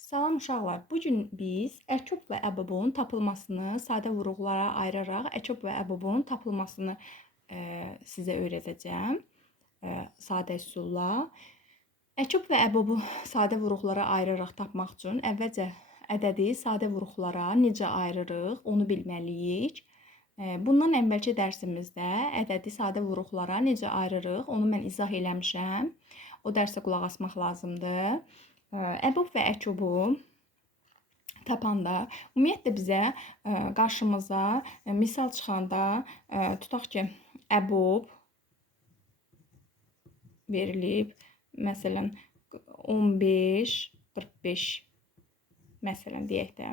Salam uşaqlar. Bu gün biz əküp və əbobun tapılmasını sadə vurğulara ayıraraq əküp və əbobun tapılmasını sizə öyrədəcəm. Sadə üsulla. Əküp və əbobu sadə vurğulara ayıraraq tapmaq üçün əvvəlcə ədədi sadə vurğulara necə ayırırıq, onu bilməliyik. Bundan əvvəlki dərsimizdə ədədi sadə vurğulara necə ayırırıq, onu mən izah eləmişəm. O dərsə qulaq asmaq lazımdır. Əbob və əkubu tapanda ümumiyyətlə bizə qarşımıza misal çıxanda tutaq ki, əbob verilib. Məsələn 15, 45 məsələn deyək də.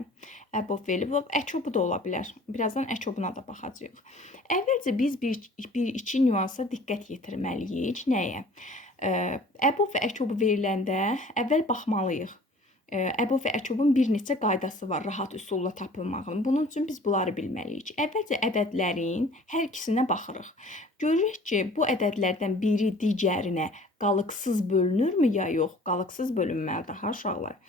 Əbob verilib. Əkubu da ola bilər. Birazdan əkubuna da baxacağıq. Əvvəlcə biz bir-iki nüansa diqqət yetirməliyik. Nəyə? Əbob və əkubu veriləndə əvvəl baxmalıyıq. Əbob və əkubun bir neçə qaydası var rahat üsulla tapılmağının. Bunun üçün biz bunları bilməliyik. Əvvəlcə ədədlərin hər ikisinə baxırıq. Görürük ki, bu ədədlərdən biri digərinə qalıqsız bölünürmü ya yox? Qalıqsız bölünməlidir ha uşaqlar.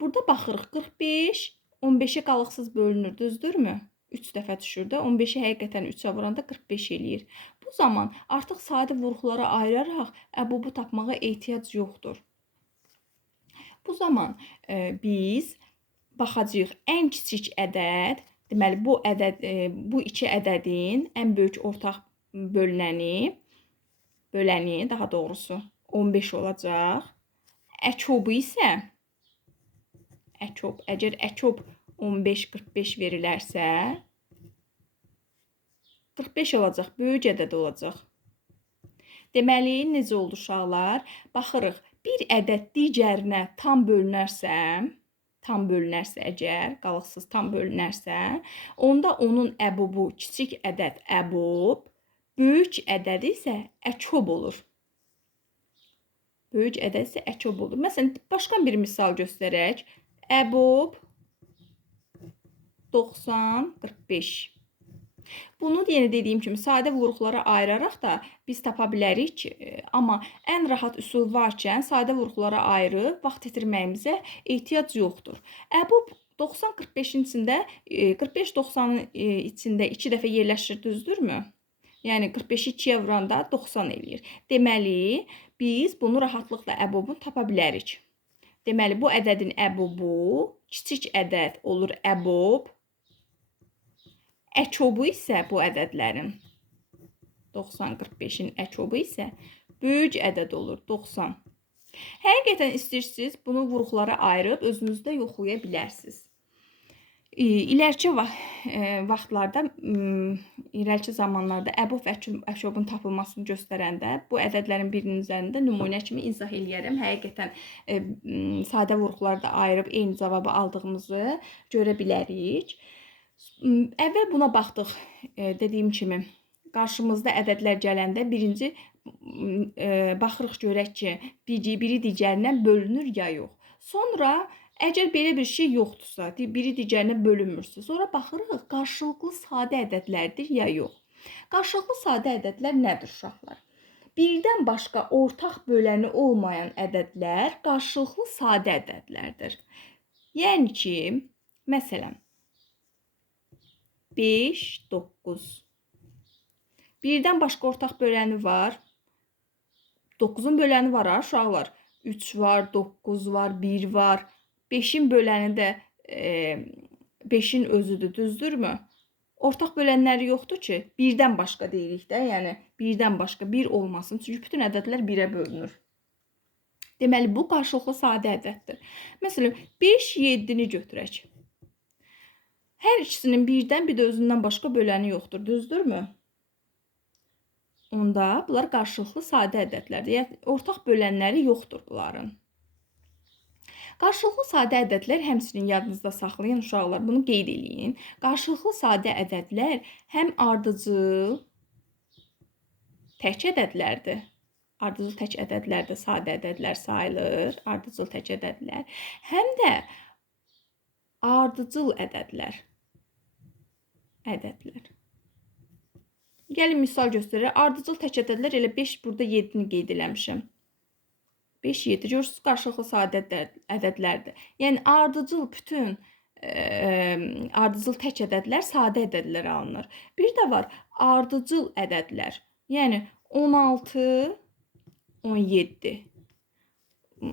Burada baxırıq 45, 15-ə qalıqsız bölünür, düzdürmü? 3 dəfə düşür də, 15-i həqiqətən 3-ə vuranda 45 eləyir. Bu zaman artıq sadə vurğulara ayıraraq əbobu tapmağa ehtiyac yoxdur. Bu zaman biz baxacağıq ən kiçik ədəd, deməli bu iki ədədin ən böyük ortaq böləni daha doğrusu 15 olacaq. Əkubu isə əgər əkub 15-45 verilərsə 45 olacaq, böyük ədəd olacaq. Deməli, necə oldu uşaqlar? Baxırıq, bir ədəd digərinə tam bölünərsə əgər, qalıqsız tam bölünərsə, onda onun əbobu kiçik ədəd əbob, böyük ədəd isə əkub olur. Böyük ədəd isə əkub olur. Məsələn, başqa bir misal göstərək. Əbob 90, 45. Bunu yenə dediyim kimi sadə vurğulara ayıraraq da biz tapa bilərik ki, amma ən rahat üsul varkən sadə vurğulara ayırıb vaxt itirməyimizə ehtiyac yoxdur. Əbob 90-45-in içində, 45-90-ın içində 2 dəfə yerləşir, düzdürmü? Yəni 45-i 2-yə vuranda 90 eləyir. Deməli, biz bunu rahatlıqla əbobunu tapa bilərik. Deməli, bu ədədin əbobu, kiçik ədəd olur əbob. Əkubu isə bu ədədlərin 90-45-in əkubu isə böyük ədəd olur 90. Həqiqətən istəyirsiniz bunu vurğulara ayırıb özünüzdə yoxlaya bilərsiniz. İləriki vaxtlarda, irəli zamanlarda əbob və əkubun tapılmasını göstərəndə bu ədədlərin birinin üzərində nümunə kimi izah eləyərəm. Həqiqətən sadə vurğularda ayırıb eyni cavabı aldığımızı görə bilərik. Əvvəl buna baxdıq, dediyim kimi, qarşımızda ədədlər gələndə birinci baxırıq görək ki, biri digərinə bölünür ya yox. Sonra, əgər belə bir şey yoxdursa, biri digərinə bölünmürsə, sonra baxırıq qarşılıqlı sadə ədədlərdir ya yox. Qarşılıqlı sadə ədədlər nədir uşaqlar? Birdən başqa ortaq böləni olmayan ədədlər qarşılıqlı sadə ədədlərdir. Yəni ki, məsələn, 5, 9. Birdən başqa ortaq böləni var. 9-un böləni var ha uşaqlar. 3 var, 9 var, 1 var. 5-in böləni də 5-in özüdür, düzdürmü? Ortaq bölənləri yoxdur ki, birdən başqa deyirik də, yəni birdən başqa 1 olmasın. Çünki bütün ədədlər 1-ə bölünür. Deməli, bu qarşılıqlı sadə ədəddir. Məsələn, 5, 7-ni götürək. Hər ikisinin birdən bir də özündən başqa böləni yoxdur, düzdürmü? Onda bunlar qarşılıqlı sadə ədədlərdir. Yəni, ortaq bölənləri yoxdur bunların. Qarşılıqlı sadə ədədlər həmçinin yadınızda saxlayın uşaqlar, bunu qeyd eləyin. Qarşılıqlı sadə ədədlər həm ardıcıl tək ədədlərdir. Ardıcıl tək ədədlər də sadə ədədlər sayılır. Ardıcıl tək ədədlər. Həm də ardıcıl ədədlər. Gəlin misal göstərək. Ardıcıl tək ədədlər elə 5, burada 7-ni qeyd eləmişəm. 5, 7. Görürsünüz, qarşılıqlı sadə ədədlərdir. Yəni, ardıcıl tək ədədlər sadə ədədlər alınır. Bir də var, ardıcıl ədədlər. Yəni, 16, 17.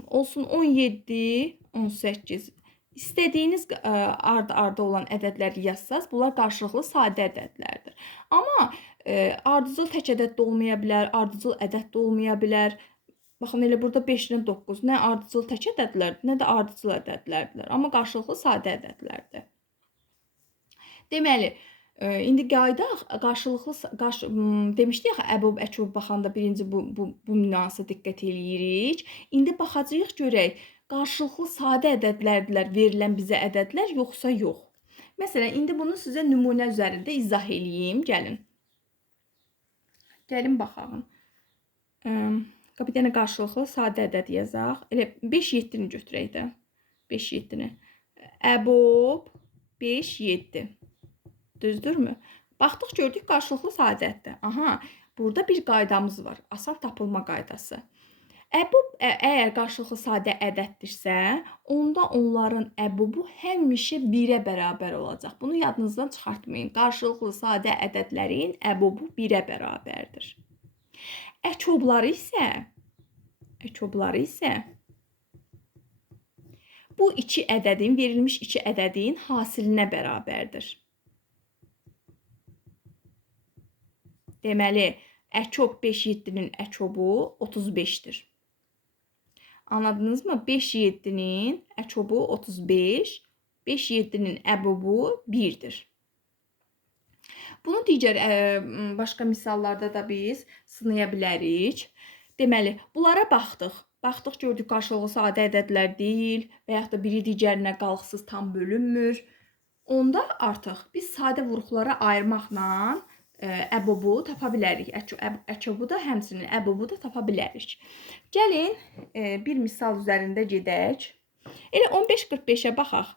Olsun 17, 18. İstədiyiniz ard-arda olan ədədləri yazsaz, bunlar qarşılıqlı sadə ədədlərdir. Amma ardıcıl tək ədəd də olmaya bilər, ardıcıl ədəd də olmaya bilər. Baxın, elə burada 5-dən 9 nə ardıcıl tək ədədlərdir, nə də ardıcıl ədədlərdir. Amma qarşılıqlı sadə ədədlərdir. Deməli, indi qaydaq qarşılıqlı demişdik axı əbob əçob baxanda birinci bu nüansa diqqət eləyirik. İndi baxacağıq görək qarşılıqlı sadə ədədlərdirlər verilən bizə ədədlər yoxsa yox. Məsələn, indi bunu sizə nümunə üzərində izah eləyim. Gəlin. Gəlin baxaq. Bir dənə qarşılıqlı sadə ədəd yazaq. Elə 5-7-ni götürək də. 5-7-ni. Əbob 5-7. Düzdürmü? Baxdıq, gördük qarşılıqlı sadədir. Aha, burada bir qaydamız var. Asan tapılma qaydası. Əbob əgər qarşılıqlı sadə ədəddirsə, onda onların əbobu həmişə 1-ə bərabər olacaq. Bunu yadınızdan çıxartmayın. Qarşılıqlı sadə ədədlərin əbobu 1-ə bərabərdir. Əçobları isə bu iki ədədin, verilmiş iki ədədin hasilinə bərabərdir. Deməli, əçob 5-7-nin əçobu 35-dir. Anladınızmı? 5-7-nin əçobu 35, 5-7-nin əbobu 1-dir. Bunu digər başqa misallarda da biz sınaya bilərik. Deməli, bunlara baxdıq. Baxdıq, gördük, qarşılıqlı sadə ədədlər deyil və yaxud da biri digərinə qalıqsız tam bölünmür. Onda artıq biz sadə vuruqlara ayırmaqla əbobu tapa bilərik. Əçobu da həmçinin əbobu da tapa bilərik. Gəlin, bir misal üzərində gedək. Elə 15-45-ə baxaq.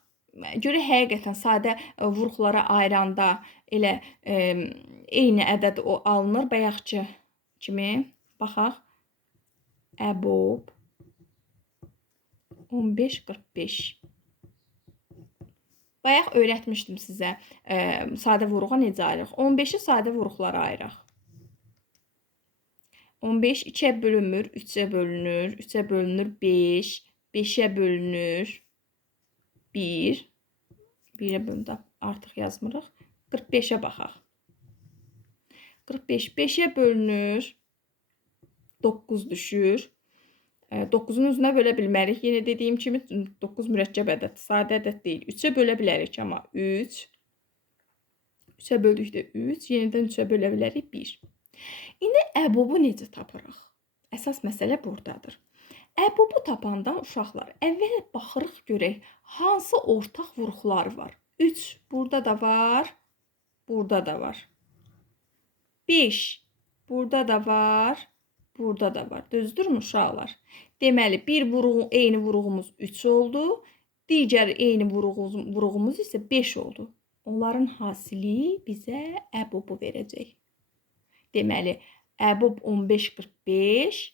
Görək, həqiqətən sadə vuruqlara ayıranda elə eyni ədəd alınır. Bayaqçı kimi baxaq. Əbob 15-45. Bayaq öyrətmişdim sizə sadə vuruğa necə ayırıq. 15-i sadə vuruqlara ayıraq. 15 2-ə bölünmür, 3-ə bölünür, 3-ə bölünür 5, 5-ə bölünür 1. 1-ə bölündə artıq yazmırıq. 45-ə baxaq. 45 5-ə bölünür, 9 düşür. 9-un üzünə bölə bilmərik. Yenə dediyim kimi 9 mürəkkəb ədəd, sadə ədəd deyil. 3-ə bölə bilərik, amma 3. 3-ə böldükdə 3, yenidən 3-ə bölə bilərik 1. İndi əbobu necə tapırıq? Əsas məsələ buradadır. Əbobu tapanda uşaqlar, əvvəl baxırıq görək, hansı ortaq vuruqlar var? 3 burada da var, burada da var. 5 burada da var, burada da var. Düzdürmü uşaqlar? Deməli, bir eyni vuruğumuz 3 oldu. Digər eyni vuruğumuz isə 5 oldu. Onların hasili bizə əbobu verəcək. Deməli, əbob 15-45,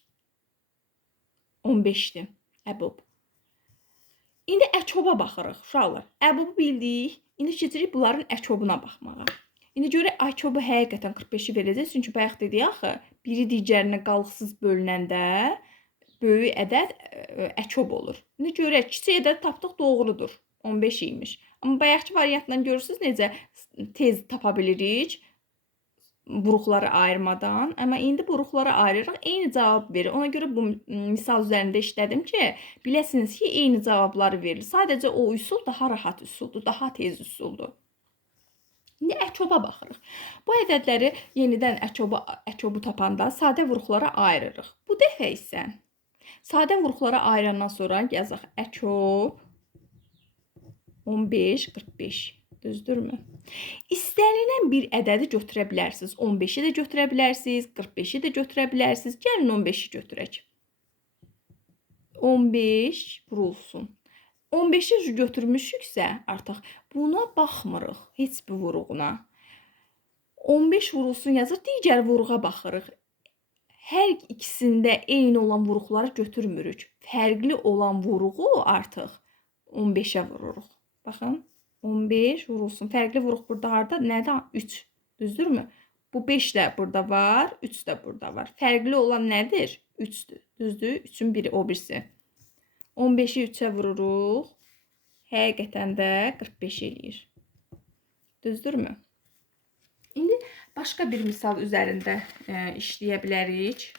15-dir əbob. İndi əçoba baxırıq uşaqlar. Əbobu bildik. İndi keçirik bunların əçobuna baxmağa. İndi görək, əçobu həqiqətən 45-i verəcək. Çünki bayaq dedik axı, biri digərinə qalıqsız bölünəndə böyük ədəd əçob olur. İndi görək, kiçik ədəd tapdıq, doğrudur. 15 imiş. Amma bayaqki variantdan görürsünüz necə tez tapa bilirik vuruqları ayırmadan. Amma indi vuruqları ayırırıq, eyni cavab verir. Ona görə bu misal üzərində işlədim ki, biləsiniz ki, eyni cavabları verir. Sadəcə o üsul daha rahat üsuldur, daha tez üsuldur. İndi əçoba baxırıq. Bu ədədləri yenidən əçobu tapanda sadə vuruqlara ayırırıq. Bu dəfə isə sadə vuruqlara ayırandan sonra yazaq əçob 15-45. Düzdürmü? İstənilən bir ədədi götürə bilərsiniz. 15-i də götürə bilərsiniz, 45-i də götürə bilərsiniz. Gəlin 15-i götürək. 15 vurulsun. 15-i götürmüşüksə artıq buna baxmırıq heç bir vuruğuna. 15 vurulsun yazır, digər vuruğa baxırıq. hər ikisində eyni olan vuruqları götürmürük. Fərqli olan vuruğu artıq 15-ə vururuq. Baxın, 15 vurulsun. Fərqli vuruq burada harda? Nədə? 3. Düzdürmü? Bu 5 də burada var, 3 də burada var. Fərqli olan nədir? 3-dür. Düzdür? 3-ün biri o birisi. 15-i 3-ə vururuq. Həqiqətən də 45 eləyir. Düzdürmü? İndi başqa bir misal üzərində işləyə bilərik.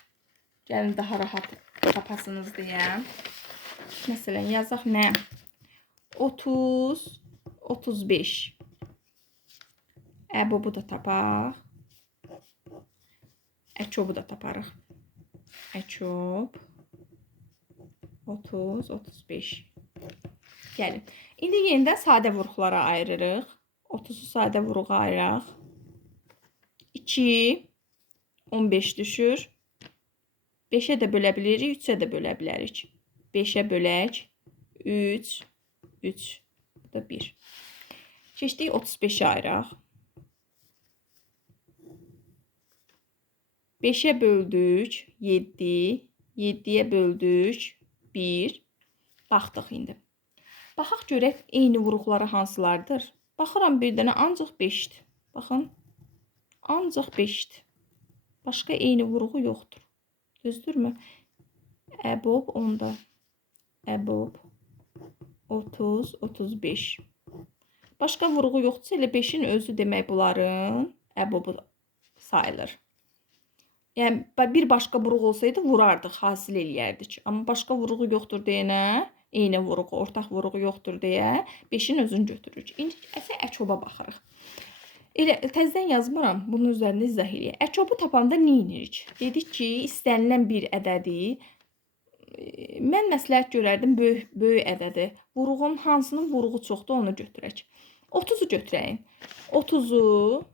Gəlin daha rahat tapasınız deyə. Məsələn, yazaq nə? 30, 35. Əbobu da tapaq. Əçobu da taparıq. Əçob 30, 35. Gəlin. İndi yenidən sadə vuruqlara ayırırıq. 30-u sadə vuruğa ayıraq. 2, 15 düşür. 5-ə də bölə bilirik, 3-ə də bölə bilərik. 5-ə bölək, 3, 3, bu da 1. Keçdik 35-ə ayıraq. 5-ə böldük, 7, 7-yə böldük, 1. Baxdıq indi. Baxaq görək eyni vuruqları hansılardır? Baxıram bir dənə ancaq 5-dir. Baxın, ancaq 5-dir. Başqa eyni vuruğu yoxdur. Düzdürmü? Əbob 10-da. Əbob 30, 35. Başqa vuruğu yoxdursa, elə 5-in özü demək bunların əbobu sayılır. Yəni, bir başqa vuruq olsaydı vurardıq, hasil eləyərdik. Amma başqa vuruğu yoxdur deyənə, eyni vuruğu, ortaq vuruğu yoxdur deyə 5-in özünü götürürük. İndi isə əçoba baxırıq. Elə təzədən yazmıram, bunun üzərində izah eləyək. Əçobu tapanda nə edirik? Dedik ki, istənilən bir ədədi, mən məsləhət görərdim böyük ədədi. Vuruğun hansının vuruğu çoxdur onu götürək. 30-u götürəyin. 30-u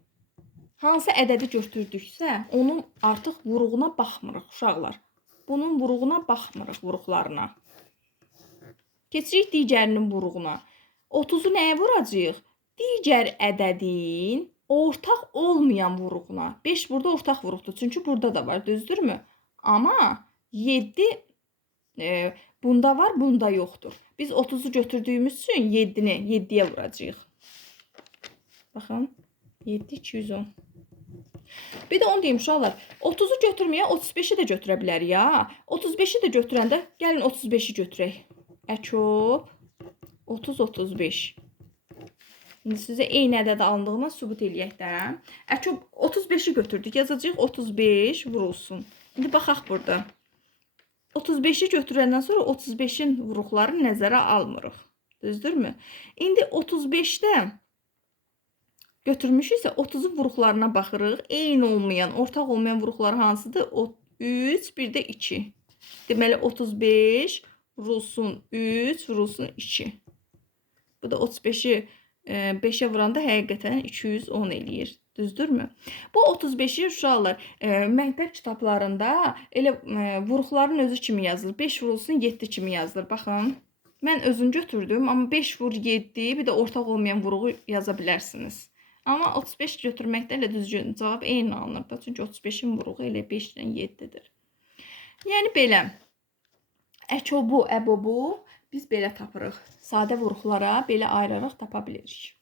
hansı ədədi götürdüksə, onun artıq vuruğuna baxmırıq uşaqlar. Bunun vuruğuna baxmırıq, vuruqlarına. Keçirik digərinin vuruğuna. 30-u nəyə vuracağıq? Digər ədədin ortaq olmayan vuruğuna. 5 burada ortaq vuruqdur. Çünki burada da var, düzdürmü? Amma 7 bunda var, bunda yoxdur. Biz 30-u götürdüyümüz üçün 7-ni 7-yə vuracağıq. Baxın, 7, 210. Bir də onu deyim uşaqlar, 30-u götürməyə 35-i də götürə bilərik ya. 35-i də götürəndə gəlin 35-i götürək. Əçob 30, 35. İndi sizə eyni ədəd alındığına sübut eləyək də. Əçob 35-i götürdük. Yazacağıq 35 vurulsun. İndi baxaq burada. 35-i götürəndən sonra 35-in vuruqlarını nəzərə almırıq. Düzdürmü? İndi 35-də götürmüşüksə 30-un vuruqlarına baxırıq. Eyni olmayan, ortaq olmayan vuruqları hansıdır? 3, bir də 2. Deməli 35 vurulsun 3, vurulsun 2. Bu da 35-i 5-ə vuranda həqiqətən 210 eləyir. Düzdürmü? Bu 35-i uşaqlar məktəb kitablarında elə vuruqların özü kimi yazılır. 5 vurulsun 7 kimi yazılır. Baxın. Mən özünü götürdüm, amma 5 vur 7, bir də ortaq olmayan vuruğu yaza bilərsiniz. Amma 35 götürməkdə elə düzgün cavab eyni alınır da. Çünki 35-in vuruğu elə 5 ilə 7-dir. Yəni belə. Əçobu, əbobu biz belə tapırıq. Sadə vuruqlara belə ayıraraq tapa bilirik.